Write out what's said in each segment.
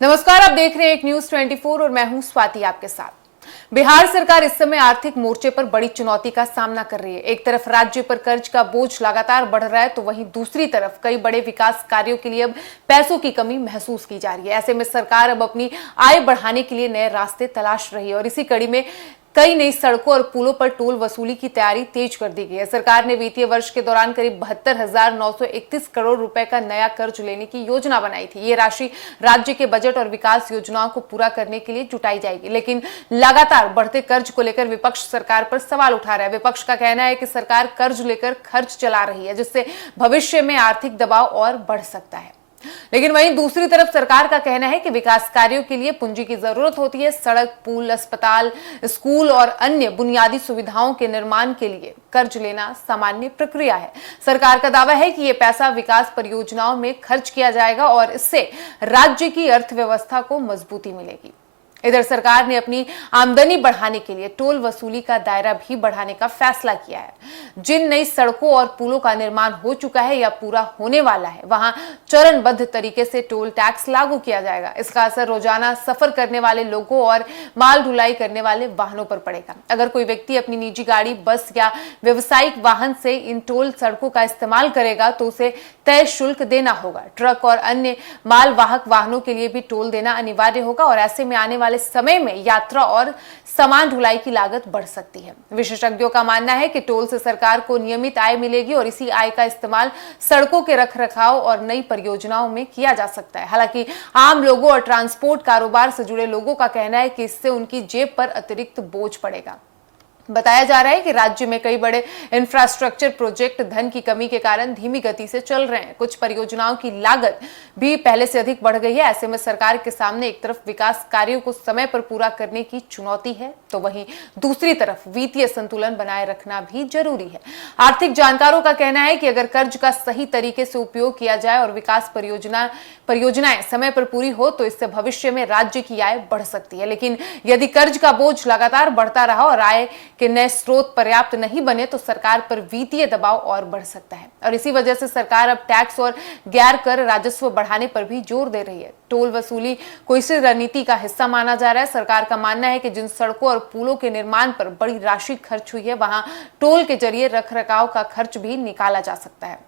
नमस्कार, आप देख रहे हैं एक न्यूज 24 और मैं हूं स्वाति आपके साथ। बिहार सरकार इस समय आर्थिक मोर्चे पर बड़ी चुनौती का सामना कर रही है। एक तरफ राज्य पर कर्ज का बोझ लगातार बढ़ रहा है, तो वहीं दूसरी तरफ कई बड़े विकास कार्यों के लिए अब पैसों की कमी महसूस की जा रही है। ऐसे में सरकार अब अपनी आय बढ़ाने के लिए नए रास्ते तलाश रही है और इसी कड़ी में कई नई सड़कों और पुलों पर टोल वसूली की तैयारी तेज कर दी गई है। सरकार ने वित्तीय वर्ष के दौरान करीब 72,931 करोड़ रुपए का नया कर्ज लेने की योजना बनाई थी। ये राशि राज्य के बजट और विकास योजनाओं को पूरा करने के लिए जुटाई जाएगी, लेकिन लगातार बढ़ते कर्ज को लेकर विपक्ष सरकार पर सवाल उठा रहा है। विपक्ष का कहना है कि सरकार कर्ज लेकर खर्च चला रही है, जिससे भविष्य में आर्थिक दबाव और बढ़ सकता है। लेकिन वहीं दूसरी तरफ सरकार का कहना है कि विकास कार्यों के लिए पूंजी की जरूरत होती है। सड़क, पुल, अस्पताल, स्कूल और अन्य बुनियादी सुविधाओं के निर्माण के लिए कर्ज लेना सामान्य प्रक्रिया है। सरकार का दावा है कि यह पैसा विकास परियोजनाओं में खर्च किया जाएगा और इससे राज्य की अर्थव्यवस्था को मजबूती मिलेगी। इधर सरकार ने अपनी आमदनी बढ़ाने के लिए टोल वसूली का दायरा भी बढ़ाने का फैसला किया है। जिन नई सड़कों और पुलों का निर्माण हो चुका है या पूरा होने वाला है, वहां चरणबद्ध तरीके से टोल टैक्स लागू किया जाएगा। इसका असर रोजाना सफर करने वाले लोगों और माल ढुलाई करने वाले वाहनों पर पड़ेगा। अगर कोई व्यक्ति अपनी निजी गाड़ी, बस या व्यवसायिक वाहन से इन टोल सड़कों का इस्तेमाल करेगा तो उसे तय शुल्क देना होगा। ट्रक और अन्य मालवाहक वाहनों के लिए भी टोल देना अनिवार्य होगा और ऐसे में आने वाले समय में यात्रा और सामान ढुलाई की लागत बढ़ सकती है। विशेषज्ञों का मानना है कि टोल से सरकार को नियमित आय मिलेगी और इसी आय का इस्तेमाल सड़कों के रखरखाव और नई परियोजनाओं में किया जा सकता है। हालांकि आम लोगों और ट्रांसपोर्ट कारोबार से जुड़े लोगों का कहना है कि इससे उनकी जेब पर अतिरिक्त बोझ पड़ेगा। बताया जा रहा है कि राज्य में कई बड़े इंफ्रास्ट्रक्चर प्रोजेक्ट धन की कमी के कारण धीमी गति से चल रहे हैं। कुछ परियोजनाओं की लागत भी पहले से अधिक बढ़ गई है। ऐसे में सरकार के सामने एक तरफ विकास कार्यों को समय पर पूरा करने की चुनौती है, तो वहीं दूसरी तरफ वित्तीय संतुलन बनाए रखना भी जरूरी है। आर्थिक जानकारों का कहना है कि अगर कर्ज का सही तरीके से उपयोग किया जाए और विकास परियोजनाएं समय पर पूरी हो तो इससे भविष्य में राज्य की आय बढ़ सकती है। लेकिन यदि कर्ज का बोझ लगातार बढ़ता रहा और आय के नए स्रोत पर्याप्त नहीं बने तो सरकार पर वित्तीय दबाव और बढ़ सकता है और इसी वजह से सरकार अब टैक्स और गैर कर राजस्व बढ़ाने पर भी जोर दे रही है। टोल वसूली को इसी रणनीति का हिस्सा माना जा रहा है। सरकार का मानना है कि जिन सड़कों और पुलों के निर्माण पर बड़ी राशि खर्च हुई है, वहां टोल के जरिए रखरखाव का खर्च भी निकाला जा सकता है।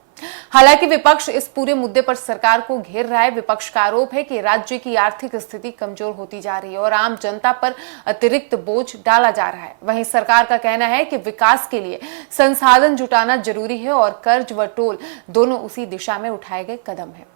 हालांकि विपक्ष इस पूरे मुद्दे पर सरकार को घेर रहा है। विपक्ष का आरोप है कि राज्य की आर्थिक स्थिति कमजोर होती जा रही है और आम जनता पर अतिरिक्त बोझ डाला जा रहा है। वहीं सरकार का कहना है कि विकास के लिए संसाधन जुटाना जरूरी है और कर्ज व टोल दोनों उसी दिशा में उठाए गए कदम है।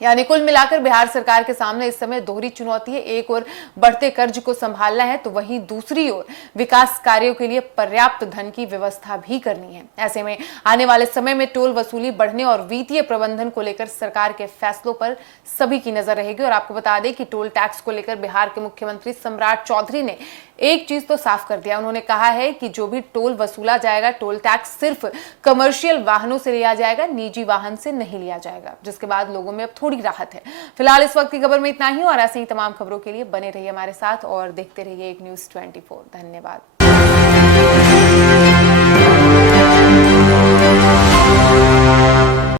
यानी कुल मिलाकर बिहार सरकार के सामने इस समय दोहरी चुनौती है। एक ओर बढ़ते कर्ज को संभालना है तो वहीं दूसरी ओर विकास कार्यों के लिए पर्याप्त धन की व्यवस्था भी करनी है। ऐसे में आने वाले समय में टोल वसूली बढ़ने और वित्तीय प्रबंधन को लेकर सरकार के फैसलों पर सभी की नजर रहेगी। और आपको बता दें कि टोल टैक्स को लेकर बिहार के मुख्यमंत्री सम्राट चौधरी ने एक चीज तो साफ कर दिया। उन्होंने कहा है कि जो भी टोल वसूला जाएगा, टोल टैक्स सिर्फ कमर्शियल वाहनों से लिया जाएगा, निजी वाहन से नहीं लिया जाएगा, जिसके बाद लोगों में अब थोड़ी राहत है। फिलहाल इस वक्त की खबर में इतना ही और ऐसे ही तमाम खबरों के लिए बने रहिए हमारे साथ और देखते रहिए एक न्यूज 24। धन्यवाद।